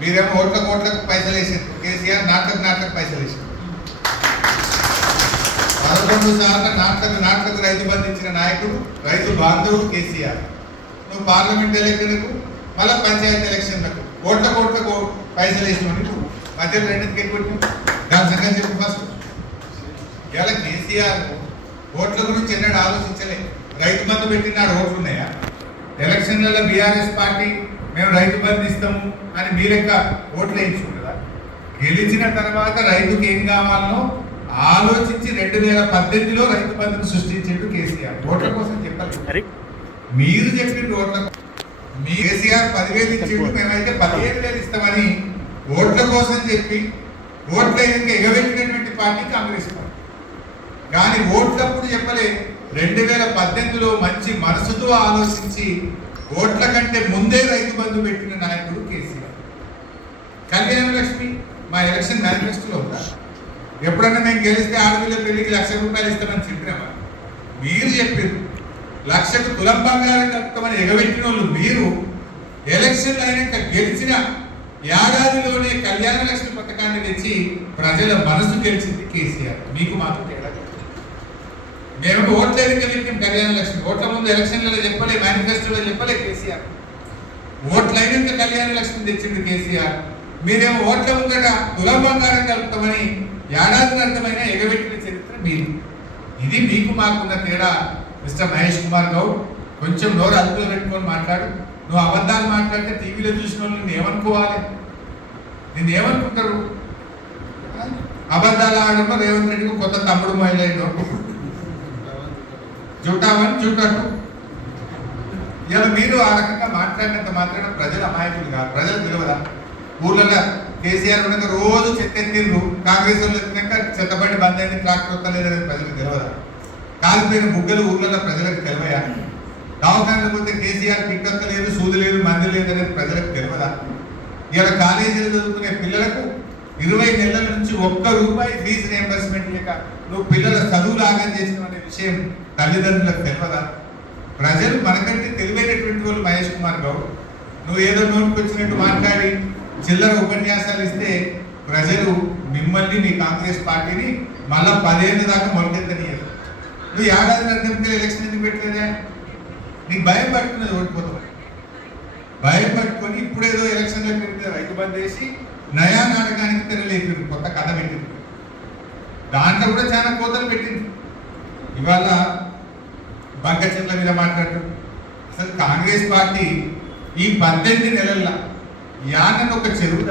మీరేమో ఓట్ల కోట్లకు పైసలు వేసారు. కేసీఆర్ నాటక నాటక పైసలు వేసారు. పదకొండు సార్లు నాటక నాటక రైతు బంధించిన నాయకుడు రైతు బాంధవుడు కేసీఆర్. నువ్వు పార్లమెంట్ ఎలక్షన్లకు మళ్ళీ పంచాయతీ ఎలక్షన్లకు ఓట్ల కోట్లకు పైసలు వేసినవి నువ్వు. మధ్యలో రెండింటికి ఎక్కువ దాని సంగతి చెప్పు ఫస్ట్ ఇలా కేసీఆర్ ఓట్ల గురించి ఎన్నడూ ఆలోచించలే. రైతు బంధు పెట్టినాడు ఓట్లు ఉన్నాయా? ఎలక్షన్లలో బీఆర్ఎస్ పార్టీ మేము రైతు బంధు ఇస్తాము. అని మీ లెక్క ఓట్లు వేయించుకుంటుందా? గెలిచిన తర్వాత రైతుకి ఏం కావాలనో ఆలోచించి రెండు వేల పద్దెనిమిదిలో రైతు బంధును సృష్టించాడు కేసీఆర్. ఓట్ల కోసం చెప్పలేదు అరే మీరు చెప్పిండ్రు ఓట్ల. మీ కేసీఆర్ పదివేలు ఇచ్చిండు మేమైతే పదిహేను వేలు ఇస్తామని ఓట్ల కోసం చెప్పి ఓట్ల ఎగబెట్టినటువంటి పార్టీ కాంగ్రెస్ పార్టీ. కానీ ఓట్లప్పుడు చెప్పలే రెండు వేల పద్దెనిమిదిలో మంచి మనసుతో ఆలోచించి ఓట్ల కంటే ముందే రైతు బంధు పెట్టిన నాయకుడు కేసీఆర్. కళ్యాణ లక్ష్మి మా ఎలక్షన్ మేనిఫెస్టోలో ఉందా? ఎప్పుడన్నా మేము గెలిస్తే ఆడపిల్ల పెళ్ళికి లక్ష రూపాయలు ఇస్తామని చెప్పినామా మీరు చెప్పారు లక్షకు తులం బంగారం కట్టమని ఎగబెట్టిన వాళ్ళు మీరు ఎలక్షన్ అయినాక గెలిచిన ఏడాదిలోనే కళ్యాణ లక్ష్మి పథకాన్ని తెచ్చి ప్రజల మనసు గెలిచింది కేసీఆర్. మీకు మాత్రం తేడా మేము ఓట్లేదు గెలిపిన కళ్యాణ లక్ష్మి ఓట్ల ముందు ఎలక్షన్లలో చెప్పలే మేనిఫెస్టోలో చెప్పలే కేసీఆర్. ఓట్లైనాక కళ్యాణ లక్ష్మి తెచ్చింది కేసీఆర్. మీరేమో ఓట్ల ముందట తులం బంగారం కలుపుతామని ఏడాది అర్థమైన ఎగబెట్టిన చరిత్ర మీరు ఇది మీకు మాకున్న తేడా. మిస్టర్ మహేష్ కుమార్ గౌడ్ కొంచెం నోరు అదుపులో పెట్టుకొని మాట్లాడు. నువ్వు అబద్ధాలు మాట్లాడితే టీవీలో చూసిన వాళ్ళు నేను ఏమనుకోవాలి? నేను ఏమనుకుంటారు? అబద్ధాలు ఆడడంలో రేవంత్ రెడ్డికి కొత్త తమ్ముడు మొదలైండు. జుటావని జుటట్టు ఇలా మీరు ఆ రకంగా మాట్లాడినంత మాత్రాన ప్రజలు అమాయకులు కాదు. ప్రజలు తెలియదా ఊర్లలో కేసీఆర్ ఉండగా రోజు చెత్త ఎత్తిండ్రు. కాంగ్రెస్ వాళ్ళు ఎత్తినాక చెత్తబండి బంద్ అయింది ట్రాక్టర్ వస్తలేదని ప్రజలకు తెలియదా కాలిపోయిన బుగ్గలు ఊర్లలో ప్రజలకు తెలివయా? దవాఖానలో పోతే కేసీఆర్ పిక్కత్త లేదు సూది లేదు మంది లేదు అనేది ప్రజలకు తెలియదా ఇవాళ కాలేజీలో చదువుకునే పిల్లలకు ఇరవై నెలల నుంచి ఒక్క రూపాయి ఫీజు రియంబర్స్మెంట్ లేక నువ్వు పిల్లల చదువులు ఆగం చేసిన అనే విషయం తల్లిదండ్రులకు తెలియదా ప్రజలు మనకంటే తెలివైనటువంటి వాళ్ళు మహేష్ కుమార్ గౌడ్ నువ్వు ఏదో నోటుకు వచ్చినట్టు మాట్లాడి చిల్లర ఉపన్యాసాలు ఇస్తే ప్రజలు మిమ్మల్ని మీ కాంగ్రెస్ పార్టీని మళ్ళా పదేళ్ళ దాకా మొలకెత్తనీయరు నువ్వు ఏడాది అర్థంకి ఎలక్షన్ ఎందుకు పెట్టలేదే? నీకు భయం పట్టుకున్నది ఓడిపోతావు భయం పట్టుకొని ఇప్పుడేదో ఎలక్షన్లో పెట్టిన రైతు బంద్ చేసి నయా నాటకానికి తెరలేపారు. కొత్త కథ పెట్టింది. దాంట్లో కూడా చాలా కోతలు పెట్టింది. ఇవాళ బంక మీద మాట్లాడు అసలు కాంగ్రెస్ పార్టీ ఈ పద్దెనిమిది నెలల్లో యానని ఒక చెరువు